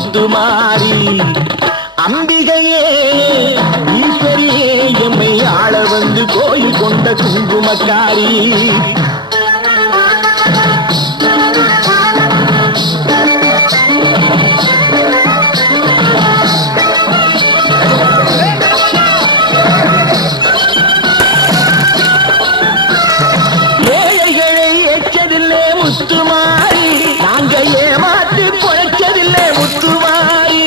முத்துமாரி. அம்பிகையே ஈஸ்வரியே எம்மை ஆள வந்து கோயில் கொண்ட குங்குமக்காரி. ஏழைகளை ஏற்றதில்லை முத்துமாரி, நாங்க ஏமாற்றி பொழைச்சதில்லை முத்துமாரி.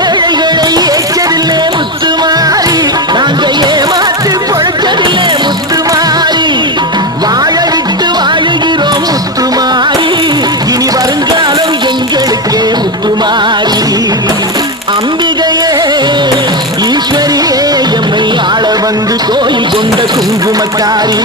ஏழைகளை ஏற்றதில்லை முத்துமாரி, நாங்க ஏமாற்றி பொழைச்சதில்லை முத்துமாரி. வாழ விட்டு வாழுகிறோம் முத்துமாரி, இனி வருங்காலம் எங்களுக்கே முத்துமாரி. அம்பிகையே ஈஸ்வரியே எம்மை ஆள வந்து கோயில் கொண்ட குங்குமக்காரி.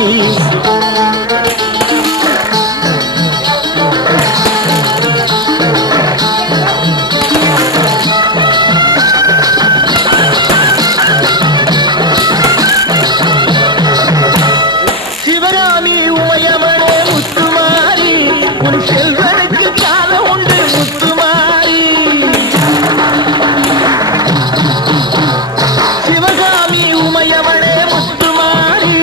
சிவராமி உமையவனே முத்துமாரி, உன் செல்வனுக்கு காலம் உண்டு முத்துமாரி. சிவகாமி உமையவனே முத்துமாரி,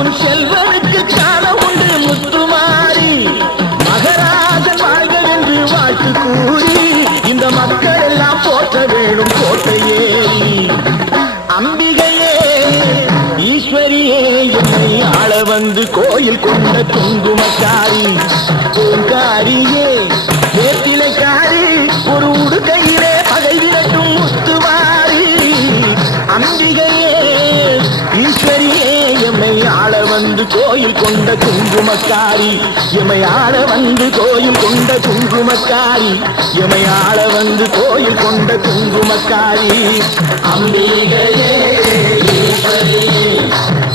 உன் செல்வனுக்கு காலம் உண்டு முத்துமாரி. மகராஜன் வாழ்க என்று வாழ்த்து கூறி இந்த மக்கள் எல்லாம் போற்ற வேணும் கோட்டையே. அம்பிகையே ஈஸ்வரியே என்னை ஆள வந்து கோயில் கொண்ட குங்குமக்காரி. பூங்காரியே வேத்திலக்காரி, ஒரு உடுக்கையிலே பகை விரட்டும் முத்துமாரி. அம்பிகையே ஈஸ்வரியே எம்மை ஆள வந்து கோயில் கொண்ட குங்குமக்காரி. எம்மை ஆள வந்து கோயில் கொண்ட குங்குமக்காரி. எம்மை ஆள வந்து கோயில் கொண்ட குங்குமக்காரி. அம்பிகையே ஈஸ்வரியே,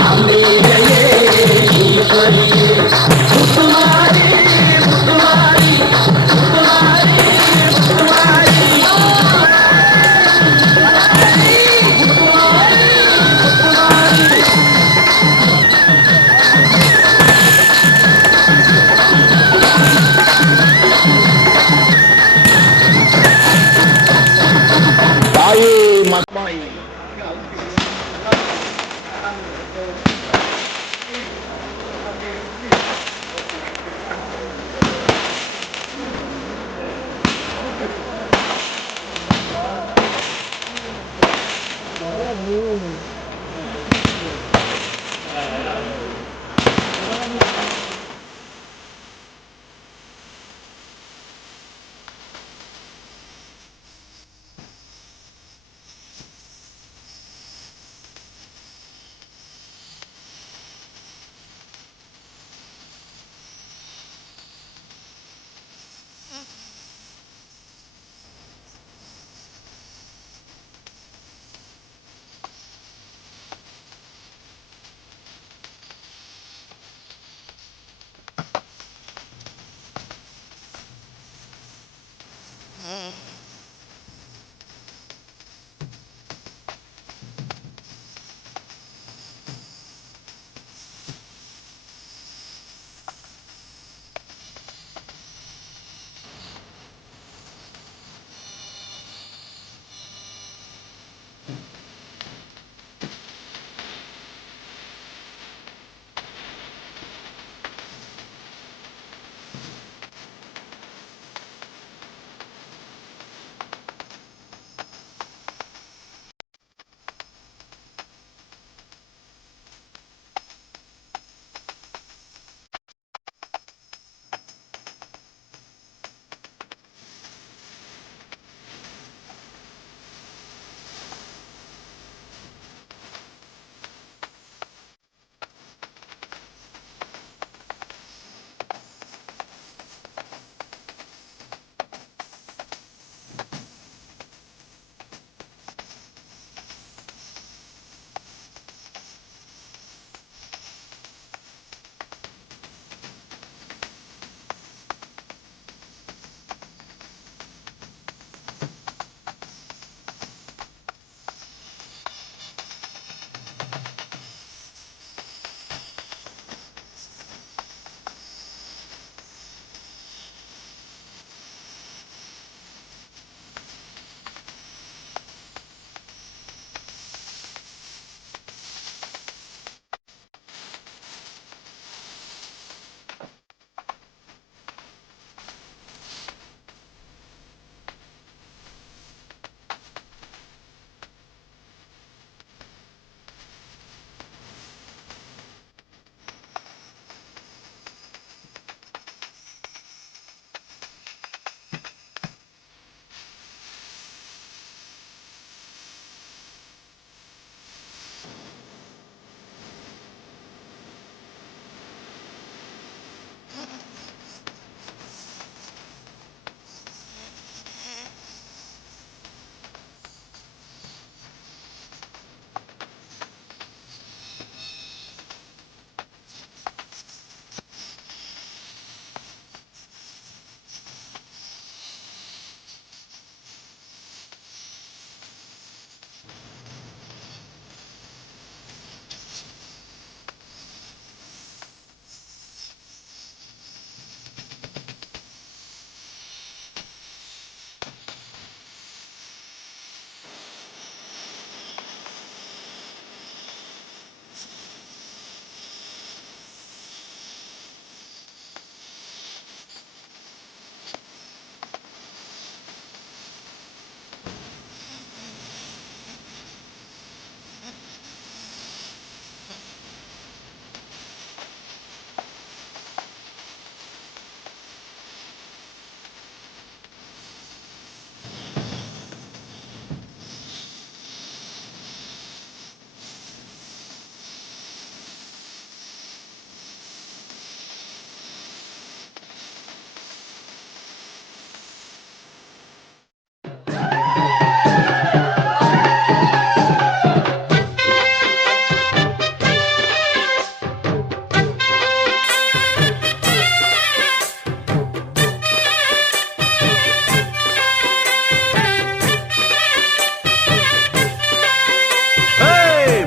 அம்பிகையே ஈஸ்வரியே, முத்துமாரி முத்துமாரி முத்துமாரி முத்துமாரி. தாயே மகமாய்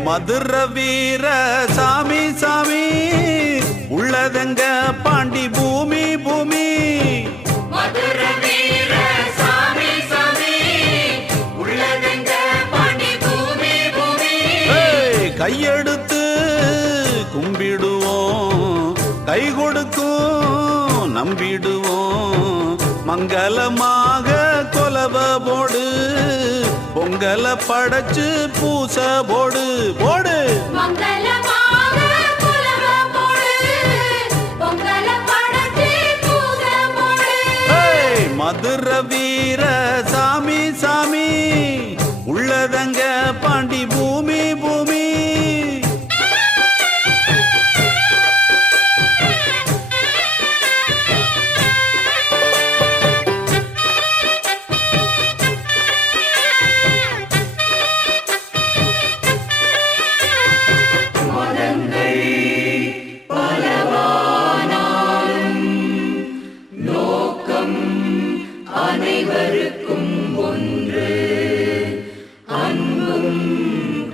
மதுர வீர சாமி சாமி உள்ளதங்க பாண்டி பூமி பூமி மதுர வீர சாமி சாமி உள்ளதங்க பாண்டி பூமி பூமி கையெடுத்து கும்பிடுவோம் கை கொடுக்கும் நம்பிடுவோம் மங்களமாக கொலவ போடு பொங்கல படைச்சு பூச போடு போடு மங்களமாக கொலவ போடு பொங்கல படைச்சு பூச போடு மதுர வீர சாமி சாமி உள்ளதங்க பாண்டி பூமி பூமி அனைவருக்கும் ஒன்று அன்பும்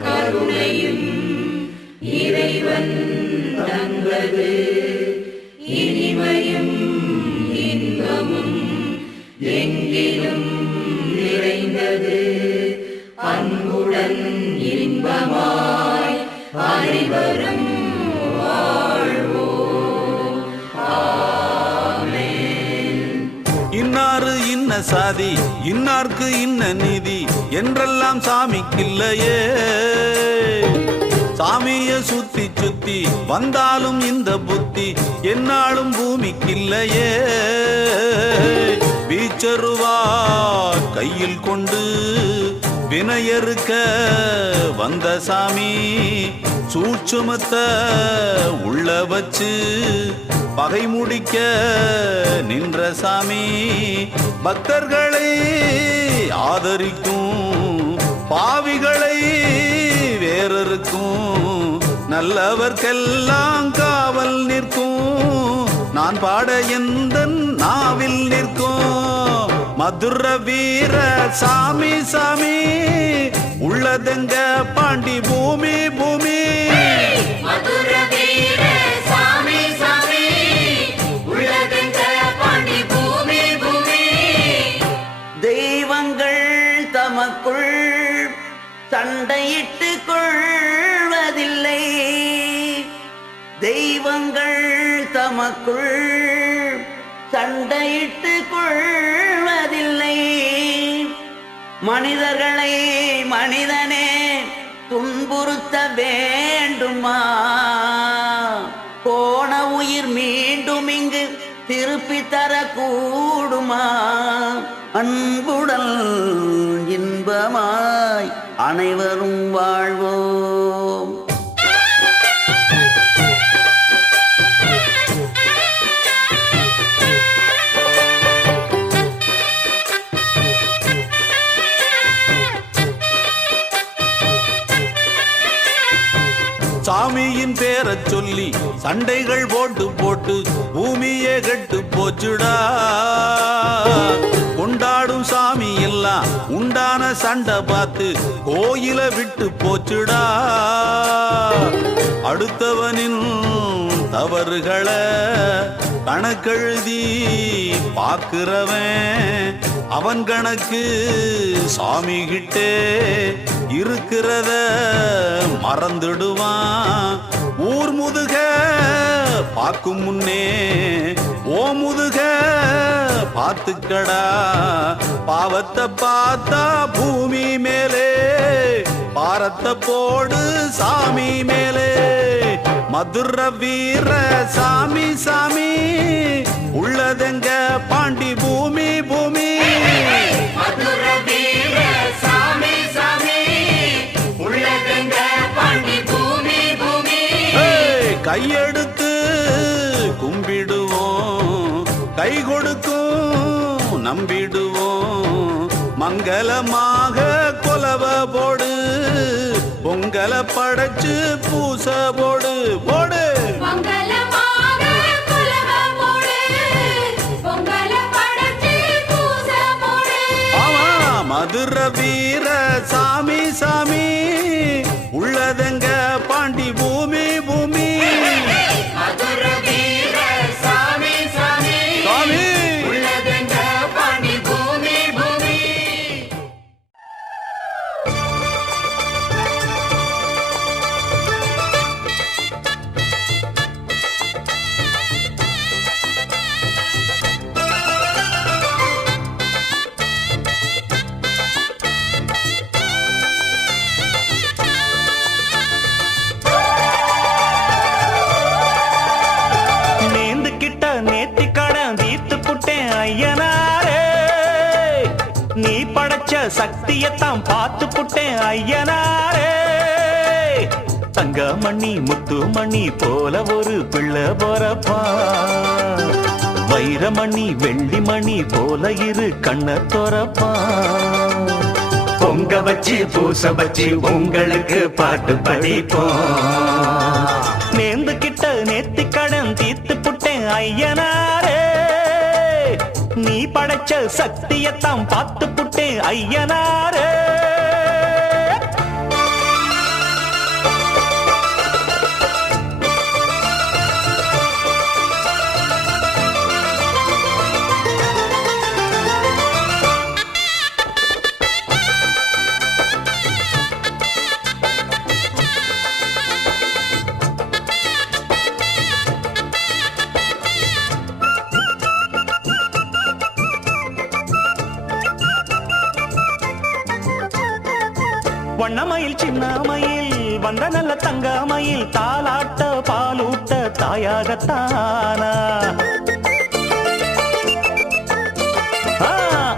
கருணையும் இறைவன் தந்தது இனிமையும் இன்பமும் எங்கிலும் நிறைந்தது அன்புடன் இன்பமாய் அனைவரும் இன்னாரு இன்ன சாதி இன்னார்க்கு இன்ன நீதி என்றெல்லாம் சாமிக்கில்லையே சாமிய சுத்தி சுத்தி வந்தாலும் இந்த புத்தி என்னாலும் பூமிக்கில்லையே வீச்சருவா கையில் கொண்டு வினையறுக்க வந்த சாமி சூட்சுமத்தை உள்ள வச்சு பகை முடிக்க நின்ற சாமி பக்தர்களை ஆதரிக்கும் பாவிகளை வேறறுக்கும் நல்லவர்க்கெல்லாம் காவல் நிற்கும் நான் பாட எந்த நாவில் நிற்கும் மதுர வீர சாமி சாமி உள்ளதெங்க பாண்டி பூமி பூமி மதுர வீர சாமி சாமி உள்ளதெங்க பாண்டி பூமி பூமி தெய்வங்கள் தமக்குள் சண்டையிட்டு கொள்வதில்லை தெய்வங்கள் தமக்குள் சண்டையிட்டு கொள்வதில்லை மனிதர்களை மனிதனே துன்புறுத்த வேண்டுமா போன உயிர் மீண்டும் இங்கு திருப்பி தரக்கூடுமா அன்புடன் இன்பமாய் அனைவரும் வாழ்வோம் சாமியின் பேரச் சொல்லி சண்டைகள் போட்டு போட்டு பூமியே கெட்டு போச்சுடா கொண்டாடும் சாமி எல்லாம் உண்டான சண்டை பார்த்து கோயில விட்டு போச்சுடா அடுத்தவனின் தவறுகளை கணக்கெழுதி பார்க்கிறவன் அவன் கணக்கு சாமி கிட்டே இருக்கிறத மறந்துடுவான் ஊர் முதுக பார்க்கும் முன்னே ஓ முதுக பார்த்துக்கடா பாவத்தை பார்த்தா பூமி மேலே பாரத்தை போடு சாமி மேலே மதுர வீர சாமி சாமி உள்ளதெங்க பாண்டி பூமி பூமி மதுர வீர சாமி சாமி உள்ளதெங்க பாண்டி பூமி பூமி கையெடுத்து கும்பிடுவோம் கை கொடுக்கும் நம்பிடுவோம் மங்களமாக கொலவ போடு பொங்கல படைச்சு பூச போடு போடு மங்களமாக கொலவ போடு பொங்கல படைச்சு பூச போடு ஆமா மதுர வீர சாமி சாமி உள்ளதங்க பாண்டி பூமி பூமி மதுர வீர சாமி சாமி சாமி உள்ளதெங்க பாண்டி பூமி பூமி நேந்துக்கிட்ட நேத்தி கடன் தீத்து புட்டேன் ஐயனாரே நீ படைச்ச சக்தியத்தான் பார்த்து புட்டேன் ஐயனாரே தங்கமணி முத்துமணி போல ஒரு பிள்ளை போறப்பா வைரமணி வெள்ளிமணி போல இரு கண்ண தோறப்பா பொங்க வச்சு பூச வச்சு உங்களுக்கு பாட்டு படிப்போம் நேந்துக்கிட்ட நேத்தி கடன் தீத்து புட்டேன் ஐயனாரே நீ படைச்ச சக்தியத்தான் பார்த்து புட்டேன் ஐயனாரே வண்ணமயில் சின்னமயில் வந்த நல்ல தங்கமயில் தாலாட்ட பாலூட்ட தாயாகத்தானா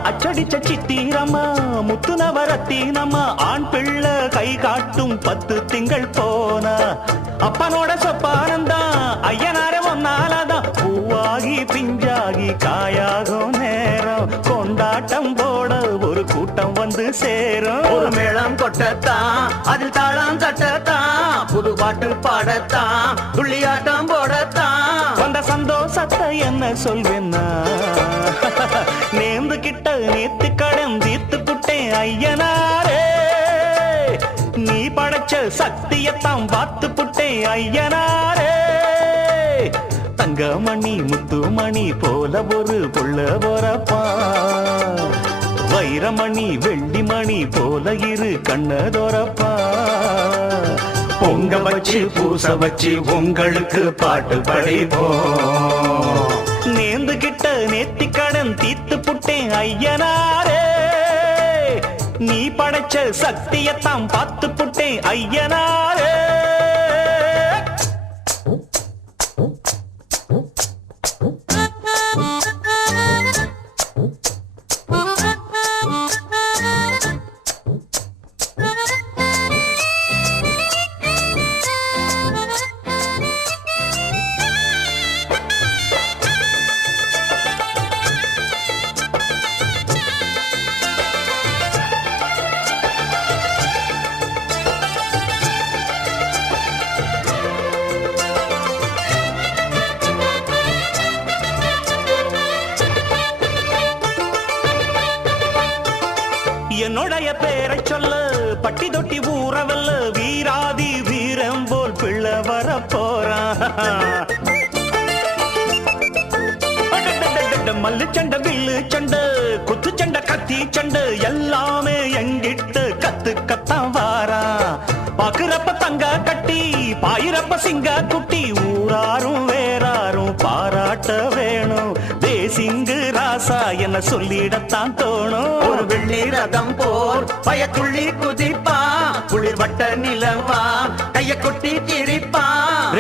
அச்சடிச்ச சித்திரம்மா முத்து நவரத்தினம்மா ஆண் பிள்ளை கை காட்டும் 10 திங்கள் போனா அப்பனோட சொப்பானந்தான் ஐயனாரே ஒன்னாலதான் பூவாகி பிஞ்சாகி காயாகும் நேரம் கொண்டாட்டம் போட ஒரு கூட்டம் வந்து சேரும் ஒரு மேளம் கொட்டத்தான் அதில் தாளம் தட்டத்தான் புது பாட்டு பாடத்தான் துள்ளியாட்டம் போடத்தான் வந்த சந்தோஷத்தை என்ன சொல்வேன்னா நேர்ந்து கிட்ட நேத்து கடன் தீர்த்து புட்டேன் ஐயனாரே நீ படைச்ச சக்தியத்தான் பார்த்து புட்டேன் ஐயனாரே தங்கமணி முத்துமணி போல ஒரு புள்ள போறப்பா வைரமணி வெள்ளிமணி போல இரு கண்ணதோரப்பா பொங்க வச்சு பூச வச்சு உங்களுக்கு பாட்டு படிப்போம் நேர்ந்துகிட்ட நேத்தி கடன் தீத்து புட்டேன் ஐயனாரே நீ படைச்ச சக்தியத்தான் பார்த்து புட்டேன் ஐயனாரே என்னுடைய பேரை சொல்ல பட்டி தொட்டி ஊறவல்ல வீராதி வீரம் போல் பிள்ளை வர போறான் மல்லு சண்டை வில்லு சண்டை குத்து சண்டை கத்தி சண்டை எல்லாமே எங்கிட்ட கத்துக்கத்தான் வாரா பாக்குறப்ப தங்க கட்டி பாயிரப்ப சிங்க குட்டி ஊராரும் வேறாரும் பாராட்ட வேணும் தேசிங்கு ராசா என்ன சொல்லிடத்தான் தோணும் ஒரு வெள்ளி ரதம் போர் பயத்துள்ளி குதிப்பா குளிர் வட்ட நிலவா கைய கொட்டி திரிப்பா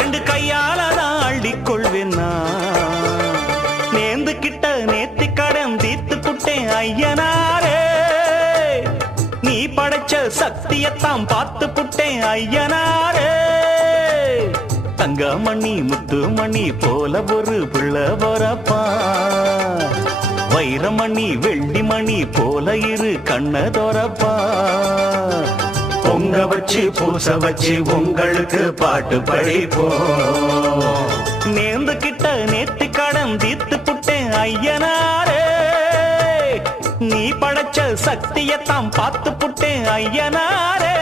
2 கையால தான் அள்ளிக்கொள்வேன்னா நேர்ந்து கிட்ட நேத்தி கடன் தீத்து புட்டேன் ஐயனாரே நீ படைச்ச சக்தியத்தான் பார்த்து புட்டேன் ஐயனாரே தங்கமணி முத்துமணி போல ஒரு பிள்ளை போறப்பா வைரமணி வெள்ளிமணி போல இரு கண்ணதோரப்பா பொங்க வச்சு பூச வச்சு உங்களுக்கு பாட்டு படிப்போம் நேர்ந்து கிட்ட நேத்தி கடன் தீத்து புட்டேன் ஐயனாரே நீ படைச்ச சக்தியத்தான் பார்த்து புட்டேன் ஐயனாரே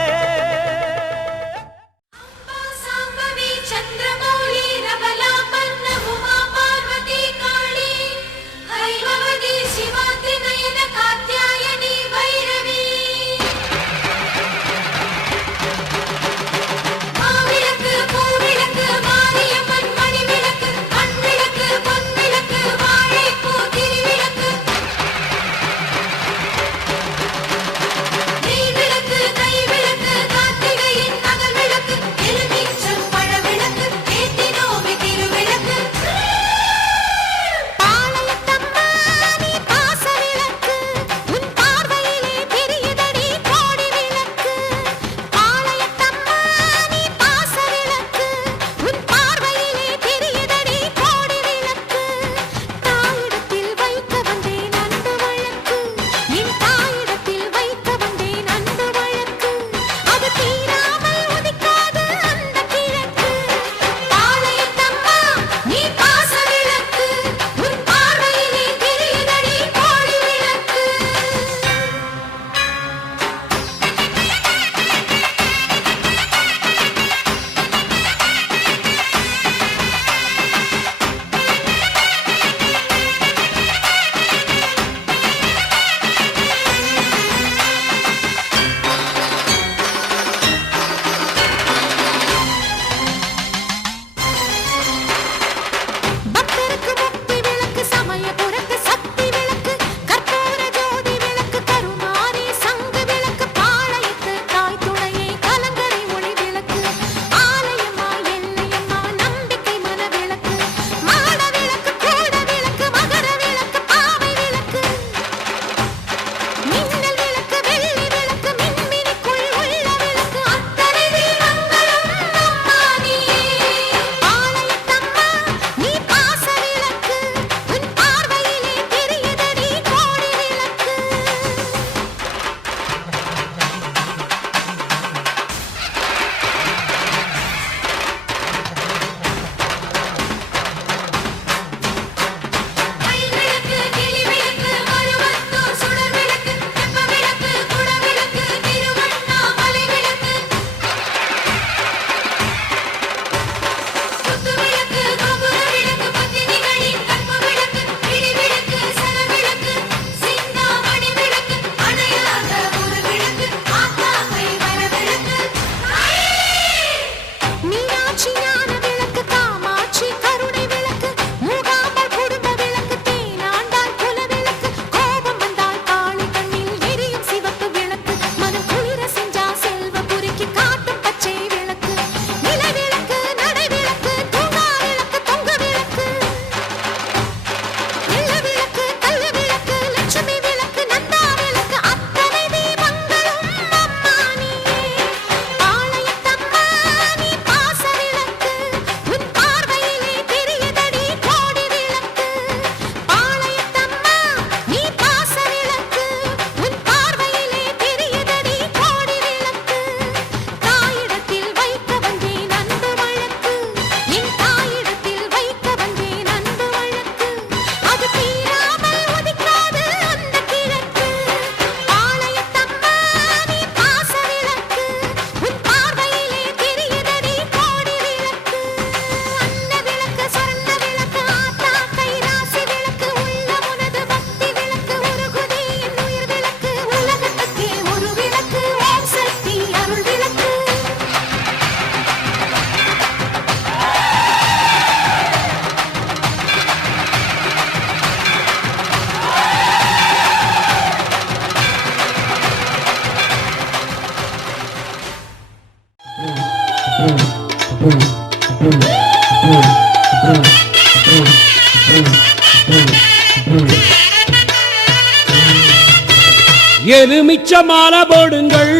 எலுமிச்ச மாலை போடுங்கள்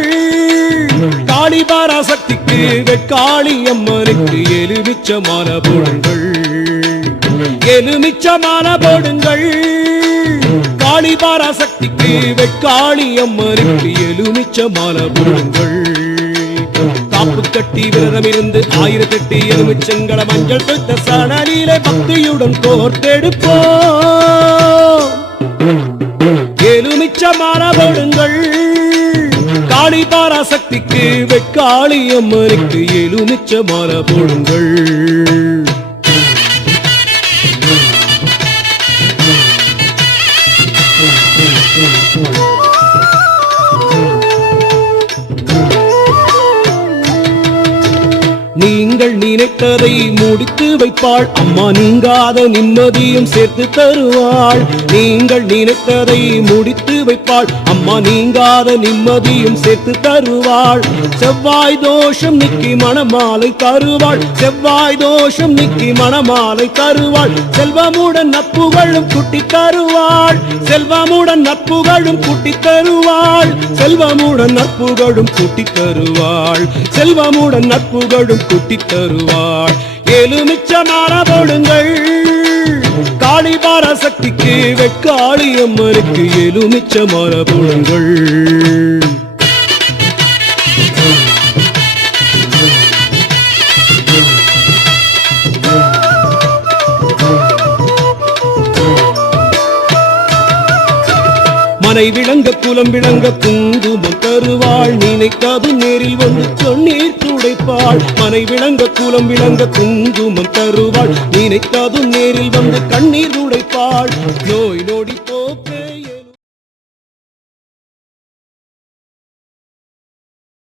காளி பராசக்திக்கு வெட்காளி அம்மனுக்கு எலுமிச்ச மாலை போடுங்கள் எலுமிச்ச மாலை போடுங்கள் காளி பராசக்திக்கு வெட்காளி அம்மனுக்கு எலுமிச்ச மாலை போடுங்கள் காப்பு கட்டி விரதம் இருந்து 1008 எலுமிச்சங்களை மஞ்சள் தொட்ட சணலிலே பக்தியுடன் கோர்த்தெடுப்போம் எலுமிச்ச மாலை போடுங்கள் காளி பராசக்திக்கு வெட்காளி அம்மனுக்கு எலுமிச்ச மாலை போடுங்கள் நீங்கள் நினைத்ததை முடித்து வைப்பாள் அம்மா நீங்காத நிம்மதியும் சேர்த்து தருவாள் நீங்கள் நினைத்ததை முடித்து வைப்பாள் அம்மா நீங்காத நிம்மதியும் சேர்த்து தருவாள் செவ்வாய் தோஷம் நீக்கி மணமாலை தருவாள் செவ்வாய் தோஷம் நீக்கி மணமாலை தருவாள் செல்வமுடன் நட்புகளும் கூட்டி தருவாள் செல்வமுடன் நட்புகளும் கூட்டி தருவாள் செல்வமுடன் நட்புகளும் கூட்டி தருவாள் செல்வமுடன் நட்புகளும் கூட்டி தருவாள் எலுமிச்ச மாலை போடுங்கள் காளி பராசக்திக்கு வெட்காளி அம்மனுக்கு எலுமிச்ச மாலை போடுங்கள் மனை விளங்க குலம் விளங்க குங்குமம் தருவாள் நினைக்காது நேரில் வந்து கண்ணீர் துடைப்பாள் மனை விளங்க குலம் விளங்க குங்குமம் தருவாள் நினைக்காது நேரில் வந்து கண்ணீர் துடைப்பாள் நோய் நொடி போக்க